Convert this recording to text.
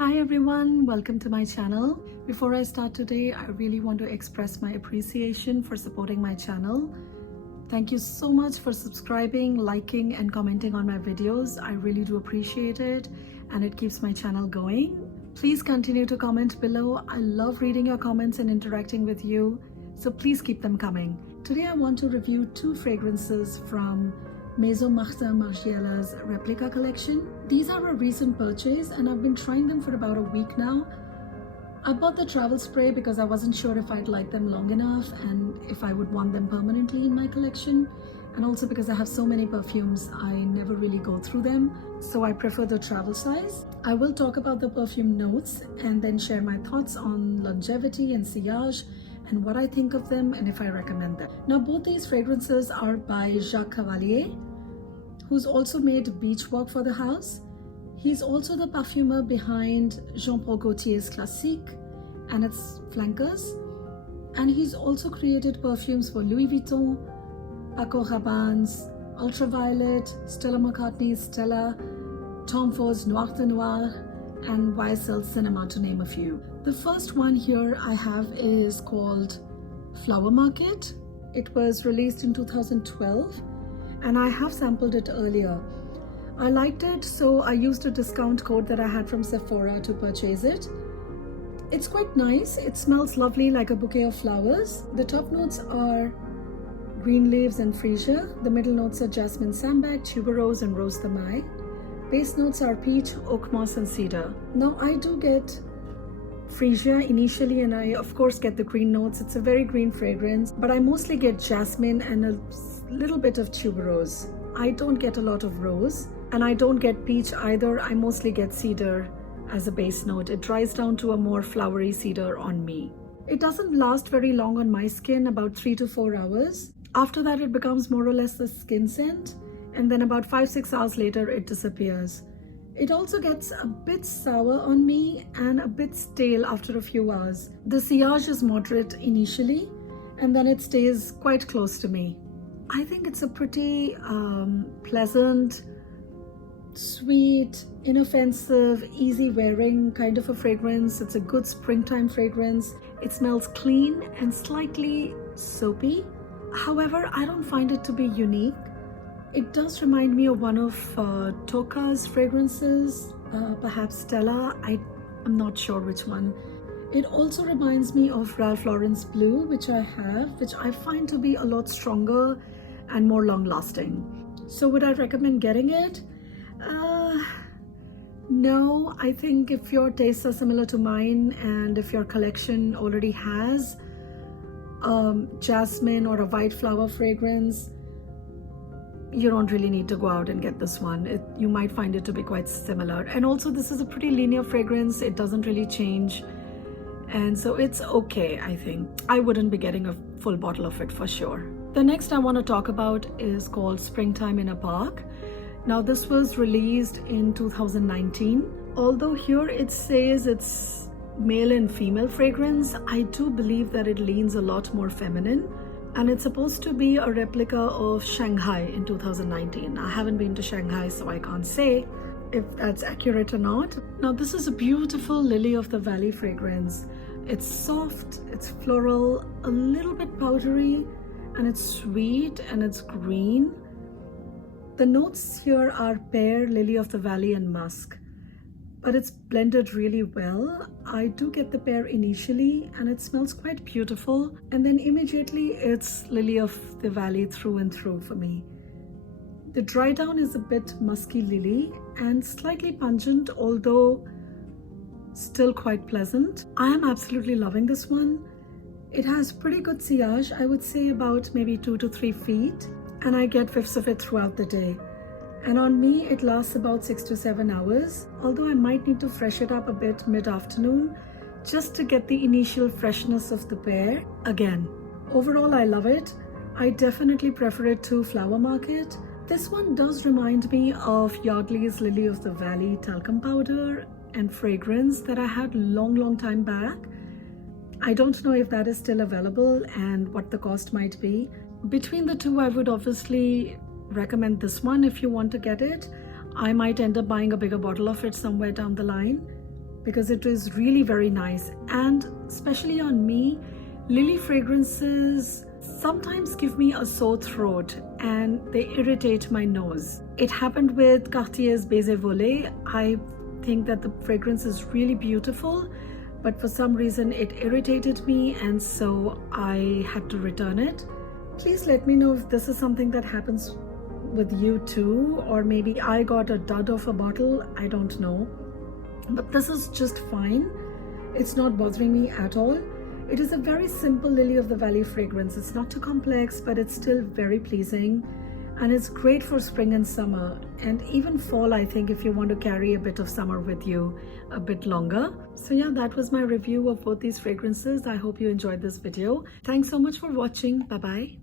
Hi everyone, welcome to my channel. Before I start today, I really want to express my appreciation for supporting my channel. Thank you so much for subscribing, liking and commenting on my videos. I really do appreciate it and it keeps my channel going. Please continue to comment below. I love reading your comments and interacting with you, so please keep them coming. Today I want to review two fragrances from Maison Margiela's Replica collection. These are a recent purchase and I've been trying them for about a week now. I bought the travel spray because I wasn't sure if I'd like them long enough and if I would want them permanently in my collection, and also because I have so many perfumes I never really go through them, so I prefer the travel size. I will talk about the perfume notes and then share my thoughts on longevity and sillage and what I think of them and if I recommend them. Now both these fragrances are by Jacques Cavalier, who's also made Beach Walk for the House. He's also the perfumer behind Jean-Paul Gaultier's Classique and its flankers. And he's also created perfumes for Louis Vuitton, Paco Rabanne's Ultraviolet, Stella McCartney's Stella, Tom Ford's Noir de Noir, and YSL Cinema, to name a few. The first one here I have is called Flower Market. It was released in 2012 and I have sampled it earlier. I liked it, so I used a discount code that I had from Sephora to purchase it. It's quite nice. It smells lovely, like a bouquet of flowers. The top notes are green leaves and freesia. The middle notes are jasmine sambac, tuberose and rose de mai. Base notes are peach, oak moss and cedar. Now I do get freesia initially and I of course get the green notes. It's a very green fragrance, but I mostly get jasmine and a little bit of tuberose. I don't get a lot of rose and I don't get peach either. I mostly get cedar as a base note. It dries down to a more flowery cedar on me. It doesn't last very long on my skin, about 3 to 4 hours. After that it becomes more or less the skin scent, and then about 5-6 hours later it disappears. It also gets a bit sour on me and a bit stale after a few hours. The sillage is moderate initially and then it stays quite close to me. I think it's a pretty pleasant, sweet, inoffensive, easy wearing kind of a fragrance. It's a good springtime fragrance. It smells clean and slightly soapy. However, I don't find it to be unique. It does remind me of one of Tocca's fragrances, perhaps Stella. I'm not sure which one. It also reminds me of Ralph Lauren's Blue, which I have, which I find to be a lot stronger and more long-lasting. So would I recommend getting it? No, I think if your tastes are similar to mine and if your collection already has jasmine or a white flower fragrance, you don't really need to go out and get this one. You might find it to be quite similar. And also this is a pretty linear fragrance. It doesn't really change. And so it's okay, I think. I wouldn't be getting a full bottle of it for sure. The next I want to talk about is called Springtime in a Park. Now this was released in 2019. Although here it says it's male and female fragrance, I do believe that it leans a lot more feminine. And it's supposed to be a replica of Shanghai in 2019. I haven't been to Shanghai, so I can't say if that's accurate or not. Now this is a beautiful Lily of the Valley fragrance. It's soft, it's floral, a little bit powdery, and it's sweet and it's green. The notes here are pear, lily of the valley and musk, but it's blended really well. I do get the pear initially and it smells quite beautiful, and then immediately it's lily of the valley through and through for me. The dry down is a bit musky lily and slightly pungent, although still quite pleasant. I am absolutely loving this one. It has pretty good sillage, I would say about maybe 2 to 3 feet, and I get whiffs of it throughout the day. And on me it lasts about 6 to 7 hours, although I might need to fresh it up a bit mid-afternoon just to get the initial freshness of the pear again. Overall I love it. I definitely prefer it to Flower Market. This one does remind me of Yardley's Lily of the Valley talcum powder and fragrance that I had long time back. I don't know if that is still available and what the cost might be. Between the two, I would obviously recommend this one if you want to get it. I might end up buying a bigger bottle of it somewhere down the line. because it is really very nice. And especially on me, lily fragrances sometimes give me a sore throat and they irritate my nose. It happened with Cartier's Baiser Volé. I think that the fragrance is really beautiful, but for some reason it irritated me, and so I had to return it. Please let me know if this is something that happens with you too, or maybe I got a dud of a bottle, I don't know. But this is just fine. It's not bothering me at all. It is a very simple Lily of the Valley fragrance. It's not too complex, but it's still very pleasing. And it's great for spring and summer, and even fall, I think, if you want to carry a bit of summer with you a bit longer. So yeah, that was my review of both these fragrances. I hope you enjoyed this video. Thanks so much for watching. Bye-bye.